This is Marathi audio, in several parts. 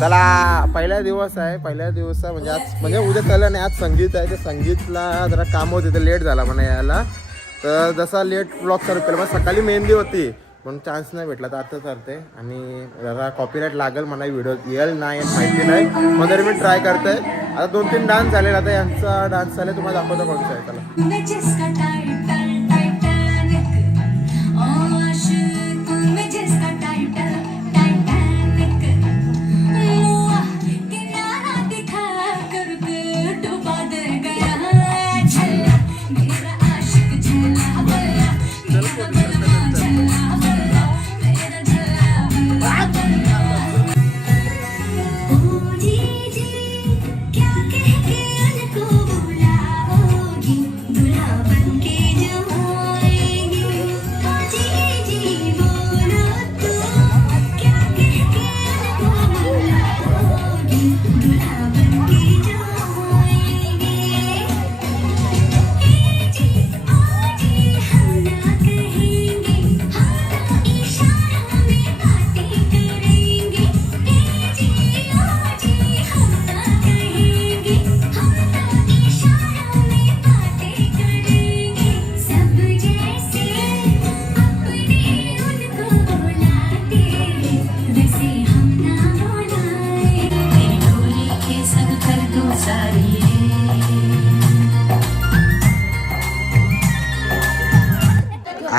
चला पहिला दिवस आहे. पहिल्या दिवस म्हणजे आज म्हणजे उद्या चाललं नाही, आज संगीत आहे. तर संगीतला जरा काम होते तर लेट झाला म्हणा यायला. तर जसा लेट ब्लॉग चालू केला मग सकाळी मेहंदी होती पण चान्स नाही भेटला तर आता करते. आणि जरा कॉपीराईट लागेल मला व्हिडिओ येईल नाही माहिती नाही मग तरी मी ट्राय करते. आता 2-3 डान्स झाले. आता यांचा डान्स झाले तुम्हाला दाखवतो कोणता आहे त्याला.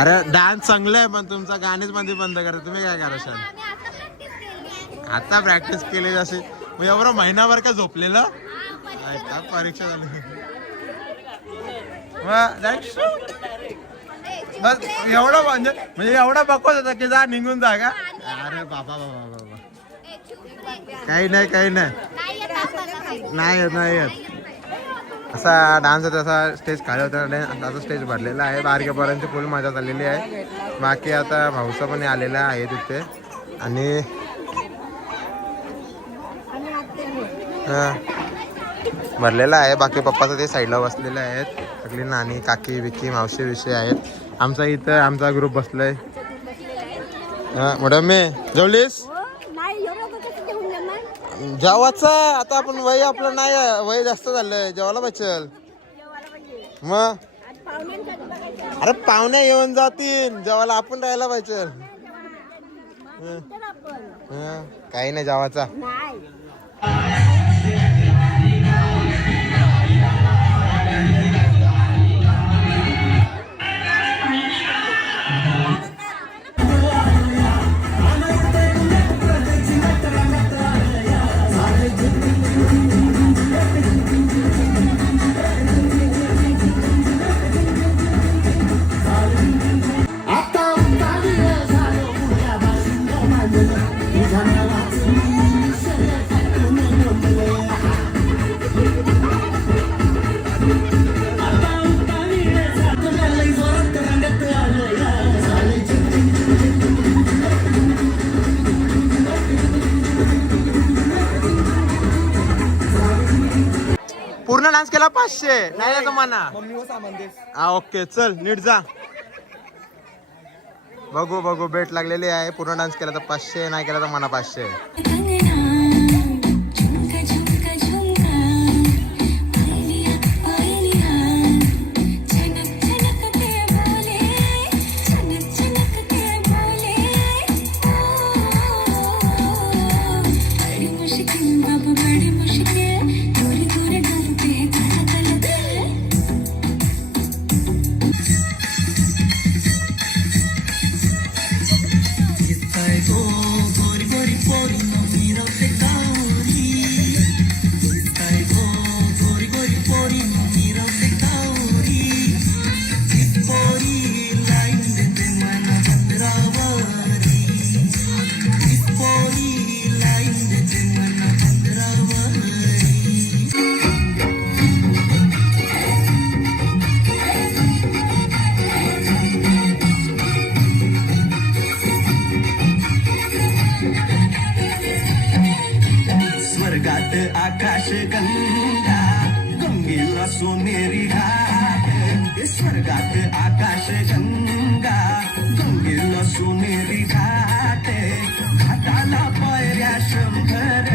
अरे डान्स चांगलं आहे पण तुमचा गाणीच मध्ये बंद करा. तुम्ही काय कराल आता प्रॅक्टिस केली असे एवढा महिनाभर का झोपलेलं परीक्षा झाली बस एवढं म्हणजे एवढा बघत होता की जा निघून जा का. अरे बाबा बाबा बाबा काही नाही काही नाही येत असा डान्स आहे तसा स्टेज खाली होता. आता स्टेज भरलेला आहे. बारक्या पोरांची फुल मजा झालेली आहे. बाकी आता भाऊसा पण आलेला आहे तिथे आणि भरलेला आहे. बाकी पप्पाचं ते साईडला बसलेले आहेत. सगळी नानी काकी बिकी मावशी विषय आहेत. आमचा इथं आमचा ग्रुप बसलाय. मॅडम मी जेवलीस जेवायचा आता आपण वय आपलं नाही वय जास्त झालंय जेवायला पाहिजे मग. अरे पाहुणे येऊन जातील जेवायला आपण राहायला पाहिजे. काही नाही जेवायचा. पूर्ण डान्स केला 500 नाही आहे तुम्हाला. हा ओके चल नीट जा. बघू भेट लागलेली आहे. पूर्ण डान्स केला तर 500 नाही केला तर म्हणा 500. आकाश गंगा गंगेला सोनेरी घाट. स्वर्गात आकाश गंगा गंगेला सोनेरी घाट. घाटाला पायऱ्या शंभर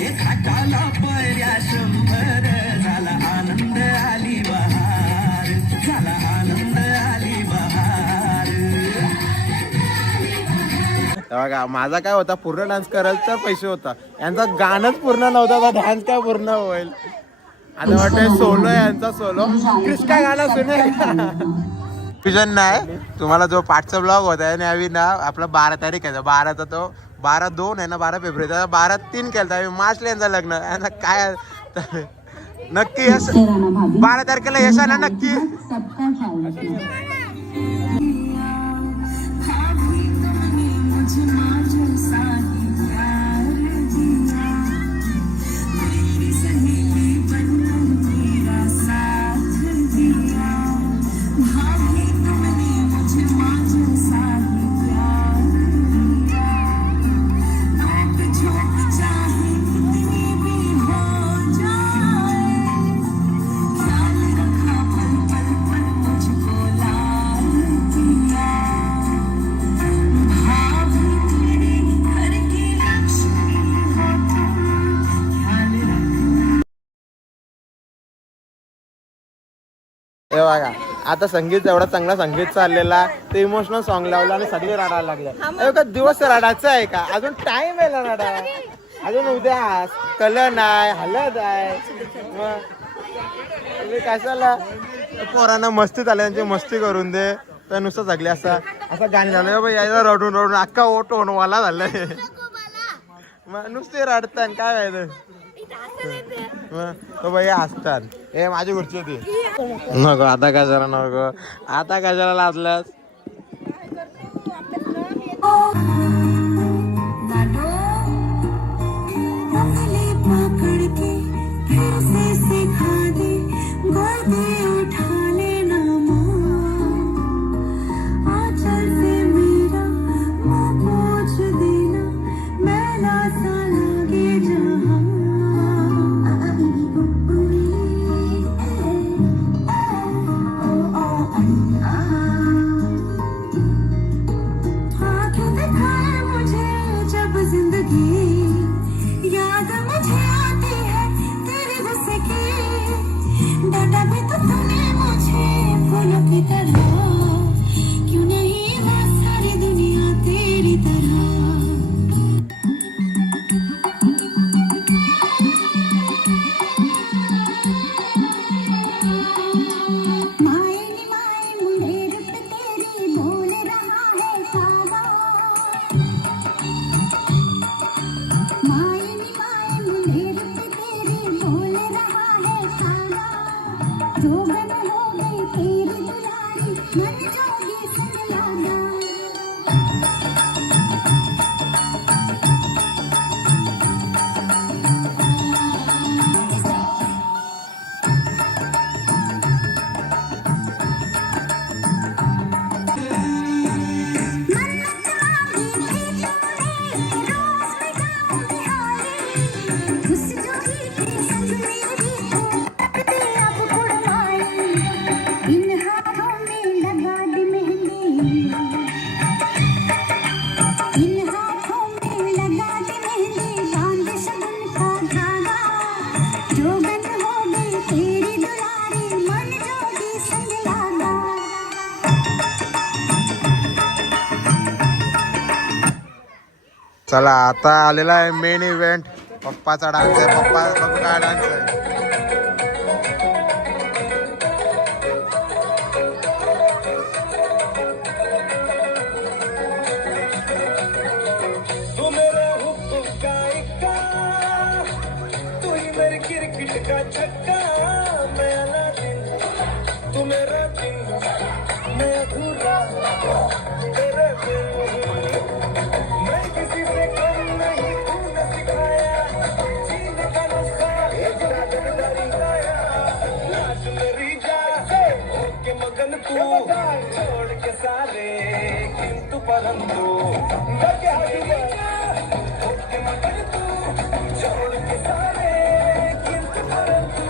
एका काला पर्या 100 झाला आनंद आली बहार झाला आनंद आली बहार. बघा माझा काय होता पूर्ण डान्स कराल तर पैसे होता यांचा गाणंच पूर्ण नव्हता तर डान्स काय पूर्ण होईल. आता वाटतं सोलो यांचा सोलो कृष्णा गाणं सुने नाही तुम्हाला जो पाठचा ब्लॉग होता आहे आणि ना आपला 12 तारीख आहे 12चा तो 12/2 आहे ना 12 फेब्रुवारी 12/3 केला आम्ही मार्चला यांचं लग्न यांना काय नक्की यश 12 तारखेला यश आहे ना नक्की. हे बघा आता संगीत एवढा चांगला संगीत चाललेला ते इमोशनल सॉन्ग लावलं आणि सगळे रडायला लागले. का दिवस रडायचं आहे का अजून टाइम आहे ना रडा अजून उद्या कलर नाही हलद आहे मग कशाला पोरांना मस्ती चालली त्यांची मस्ती करून दे तर नुसतं जगले असं गाणी झालं यायला रडून रडून अख्खा ओट वाला झालंय मग नुसते रडतात काय व्हायचं तो भैया असतात हे माझी खुर्ची होती नको आता कशाला नको आता कशाला लाजलास. चला आता आलेला आहे मेन इव्हेंट पप्पाचा डान्स आहे. पप्पा बघू काय डान्स आहे. छोड़ के सारे किंतु परंतु छोड़ के सारे किंतु परंतु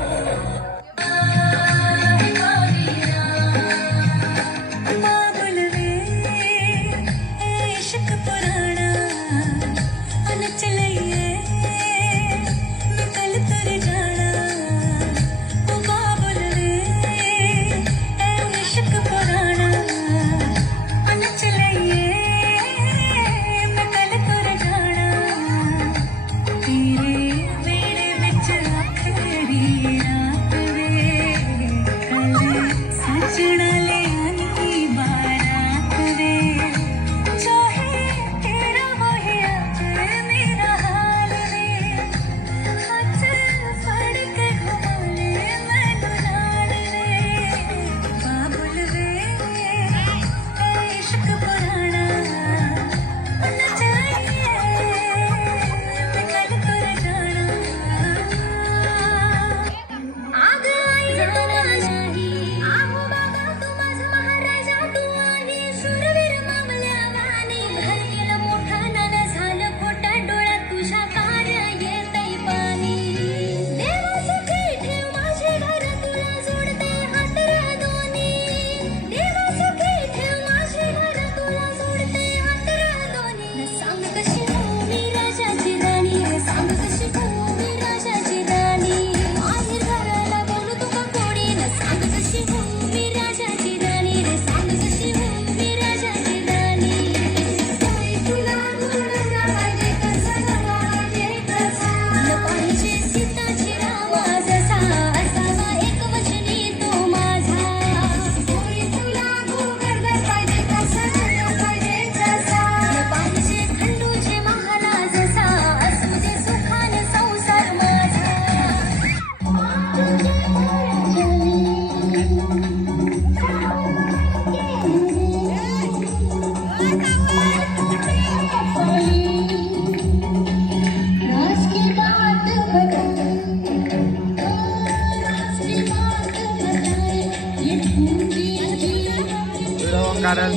कारण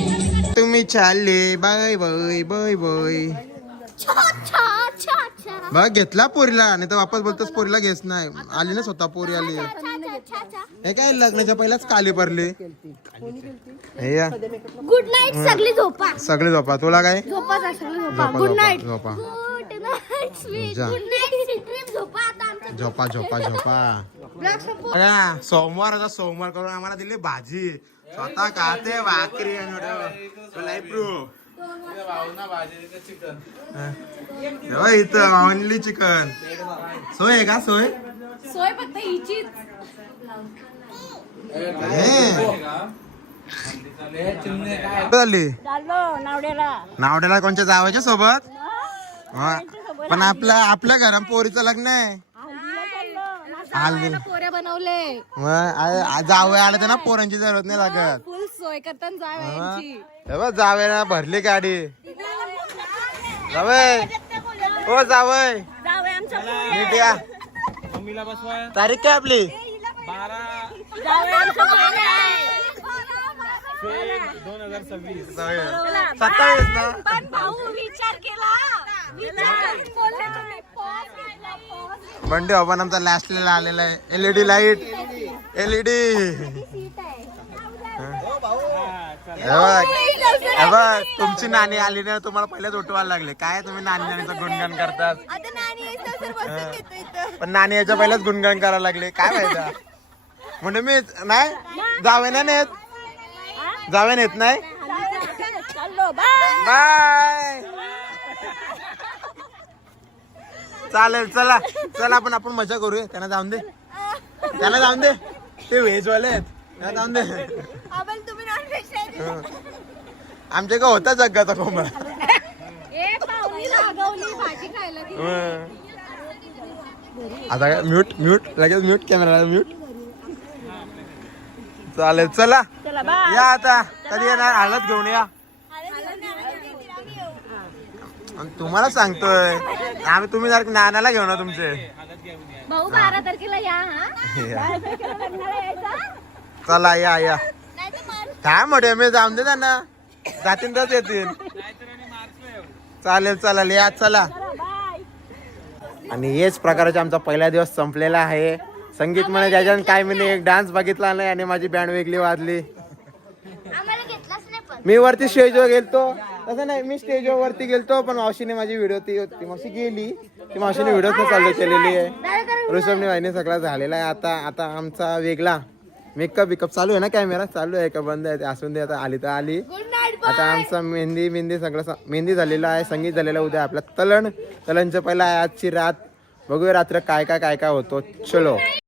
तुम्ही चालले बाय बाय बाय बाय. बघ घेतला पोरीला आणि तर वापस बोलतोस पोरीला घेस नाही आली ना स्वतः पोरी आली. हे काय लग्नाच्या पहिलाच काली पडली. गुड नाईट सगळी झोपा. सगळे झोपा. तुला काय झोपा सगळी झोपा. झोपा गुड झोपा नाईट. झोपा गुड नाईट स्वीट. जा. गुड नाईट स्वीट झोपा आता आमचं. झोपा झोपा झोपा. बघा, सोमवार होता. सोमवार करून आम्हाला दिली भाजी. स्वतः खाते भाकरी आणि इथं ओनली चिकन. सोय आहे का? सोय सोय फक्त हिचीच. झाली नावड्याला. नावड्याला कोणच्या जावायच्या सोबत. हा. पण आपल्या घरात पोरीचं लग्न आहे. पोऱ्या बनवले. जावं आलं तर ना पोरांची जरूरत नाही लागत. फुल सोय करताना जावयांची. जावे ना भरली गाडी. जावय हो जावय नीट या. तारीख काय आपली? 27 ना. पण भाऊ विचार केला. बंडे आपण आमचा लास्टला आलेला आहे. LED light LED. तुमची नानी आली ना तुम्हाला पहिलेच उठवायला लागले. काय तुम्ही नानी नानीचं गुणगान करतात. पण नानी याच्या पहिलेच गुणगान करायला लागले. काय माहिती म्हणजे मी नाही जावे ना नेत. जावे नेत नाही. बाय. चालेल चला चला आपण मजा करूया. त्यांना जाऊन दे. त्यांना जाऊन दे. ते व्हेज वाले आहेत. त्यांना जाऊन दे. आमच्या का होता जग्गाचा कोंबडा. आता काय म्यूट म्यूट लगेच म्यूट कॅमेरा म्यूट. चालेल चला या आता. कधी येणार? हळद घेऊन या. तुम्हाला सांगतोय आम्ही. तुम्ही जर नानाला घेऊ ना तुमचे भाऊ 12 तारखेला या. हा 12 तारखेला लग्नाला यायचा. चला या या. काय मोठे मी जाऊन दे त्यांना. जातीन तरच येतील. चालेल चालेल या चला. आणि हेच प्रकारचा आमचा पहिला दिवस संपलेला आहे. संगीत म्हणे ज्याच्यानं काय मी एक डान्स बघितला नाही आणि माझी बँड वेगळी वाजली. मी वरती स्टेजवर गेलतो. तसं नाही मी स्टेजवर वरती गेलतो पण मावशीने माझी व्हिडिओ ती मावशी गेली. ती मावशीने व्हिडिओ पण चालू केलेली आहे. ऋषभने वाहिनी सगळा झालेला आहे. आता आमचा वेगळा मेकअप बिकअप चालू आहे ना. कॅमेरा चालू आहे का बंद आहे ते असून दे. आता आली तर आली. आता आमचा मेहंदी सगळं मेहंदी झालेला आहे. संगीत झालेला. उद्या आपला तलणचं पहिला आहे. आजची रात बघूया रात्र काय काय होतो. चलो.